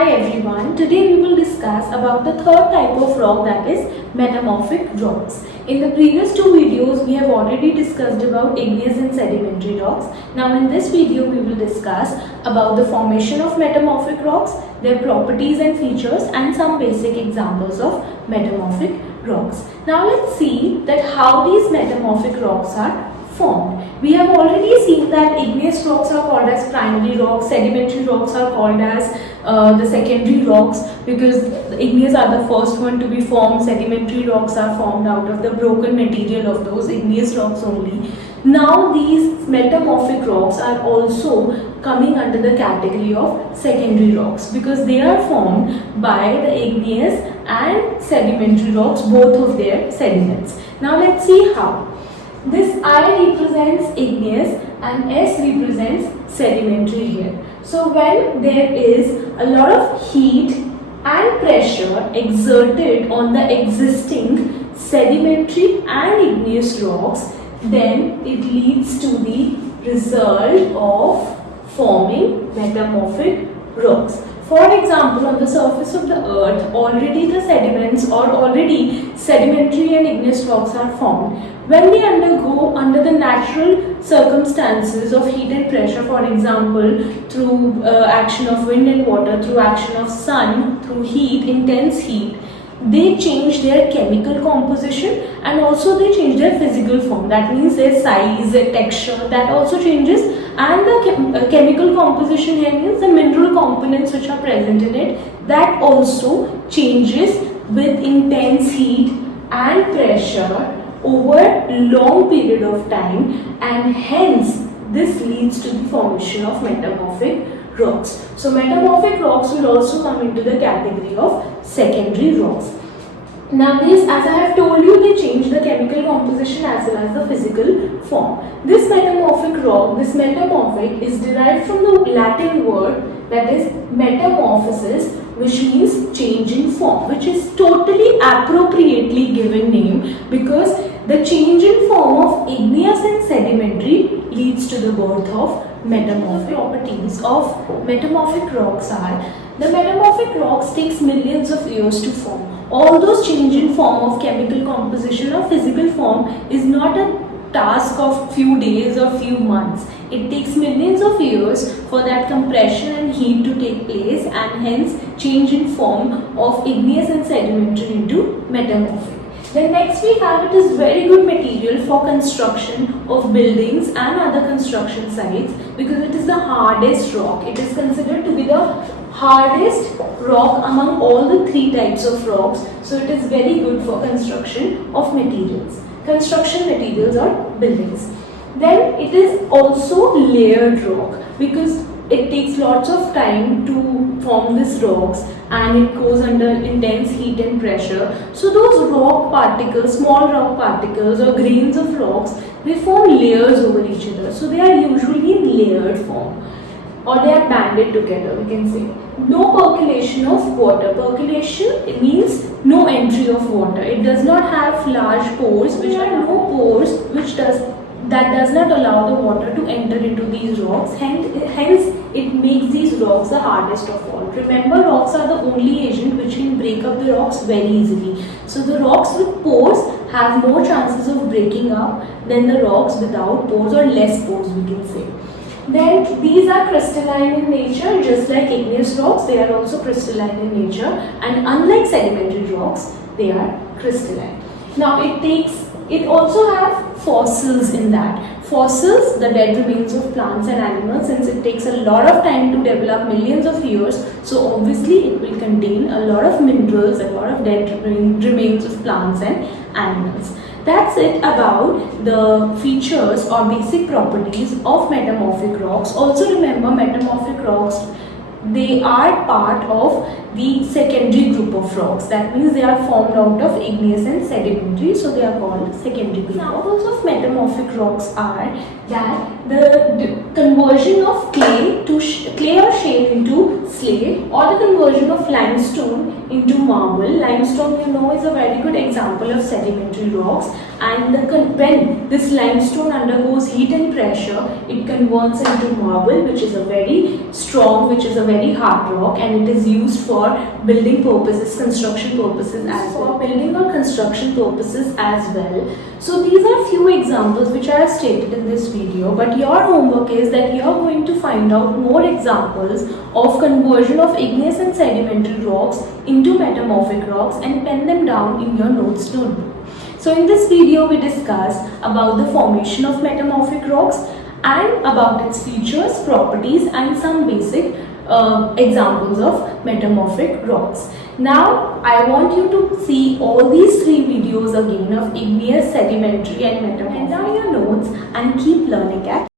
Hi everyone, today we will discuss about the third type of rock, that is metamorphic rocks. In the previous two videos we have already discussed about igneous and sedimentary rocks. Now in this video we will discuss about the formation of metamorphic rocks, their properties and features, and some basic examples of metamorphic rocks. Now let's see that how these metamorphic rocks are formed. We have already seen that igneous rocks are called as primary rocks, sedimentary rocks are called as the secondary rocks, because the igneous are the first one to be formed. Sedimentary rocks are formed out of the broken material of those igneous rocks only. Now these metamorphic rocks are also coming under the category of secondary rocks, because they are formed by the igneous and sedimentary rocks, both of their sediments. Now let's see how. This I represents igneous and S represents sedimentary here. So when there is a lot of heat and pressure exerted on the existing sedimentary and igneous rocks, then it leads to the result of forming metamorphic rocks. For example, on the surface of the earth, already the sediments or already sedimentary and igneous rocks are formed. When they undergo under the natural circumstances of heat and pressure, for example, through action of wind and water, through action of sun, through heat, intense heat, they change their chemical composition and also they change their physical form. That means their size, their texture, that also changes, and the chemical composition here means the mineral components which are present in it, that also changes with intense heat and pressure over long period of time, and hence this leads to the formation of metamorphic rocks. So metamorphic rocks will also come into the category of secondary rocks. Now these, as I have told you, they change the chemical composition as well as the physical form. This metamorphic rock, this metamorphic, is derived from the Latin word that is metamorphosis, which means change in form, which is totally appropriately given name, because the change in form of igneous and sedimentary leads to the birth of metamorphic. Properties of metamorphic rocks are: the metamorphic rocks takes millions of years to form. All those change in form of chemical composition or physical form is not a task of few days or few months. It takes millions of years for that compression and heat to take place, and hence change in form of igneous and sedimentary into metamorphic. Then next we have, it is very good material for construction of buildings and other construction sites, because it is the hardest rock. It is considered to be the hardest rock among all the three types of rocks. So it is very good for construction of materials, construction materials or buildings. Then it is also layered rock, because it takes lots of time to form these rocks and it goes under intense heat and pressure. So those rock particles, small rock particles or grains of rocks, they form layers over each other. So they are usually in layered form, or they are banded together, we can say. No percolation of water. Percolation, it means no entry of water. It does not have large pores, which are no pores that does not allow the water to enter into these rocks. Hence it makes these rocks the hardest of all. Remember, rocks are the only agent which can break up the rocks very easily. So the rocks with pores have more chances of breaking up than the rocks without pores, or less pores, we can say. Then these are crystalline in nature, just like igneous rocks, they are also crystalline in nature, and unlike sedimentary rocks, they are crystalline. Now it also have fossils in that. Fossils, the dead remains of plants and animals, since it takes a lot of time to develop, millions of years, so obviously it will contain a lot of minerals, a lot of dead remains of plants and animals. That's it about the features or basic properties of metamorphic rocks. Also remember, metamorphic rocks, they are part of the secondary group of rocks. That means they are formed out of igneous and sedimentary, so they are called secondary group. Examples of metamorphic rocks are that the conversion of clay to clay or shale into slate, or the conversion of limestone into marble. Limestone, you know, is a very good example of sedimentary rocks, and when this limestone undergoes heat and pressure, it converts into marble, which is a very strong, which is a very hard rock, and it is used for building purposes, construction purposes as well. For building or construction purposes as well. So these are few examples which I have stated in this video, but your homework is that you are going to find out more examples of conversion of igneous and sedimentary rocks into metamorphic rocks and pen them down in your notes notebook. So in this video we discussed about the formation of metamorphic rocks and about its features, properties and some basic examples of metamorphic rocks. Now I want you to see all these three videos again of igneous, sedimentary and metamorphic. Pen down your notes and keep learning at